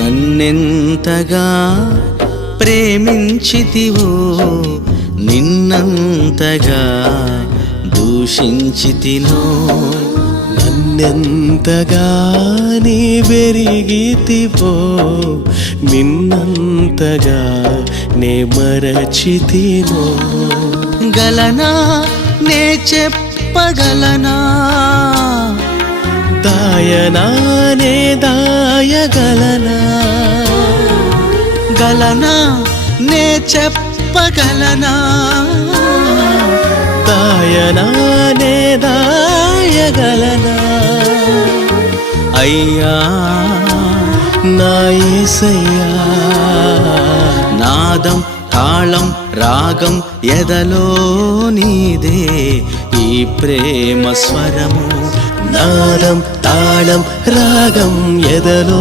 నన్నెంతగా ప్రేమించితివో నిన్నంతగా దూషించితినో నన్నెంతగా నీ వెరిగితివో నిన్నంతగా నే మరచితినో గలనా నే చెప్పగలనా దాయనా నే దాయగలనా గలనా నే చెప్పగలనా దాయనా నే దాయగలనా అయ్యా నా యేసయ్యా నాదం తాళం రాగం ఎదలో నీదే ఈ ప్రేమ స్వరము నాదం తాళం రాగం ఎదలో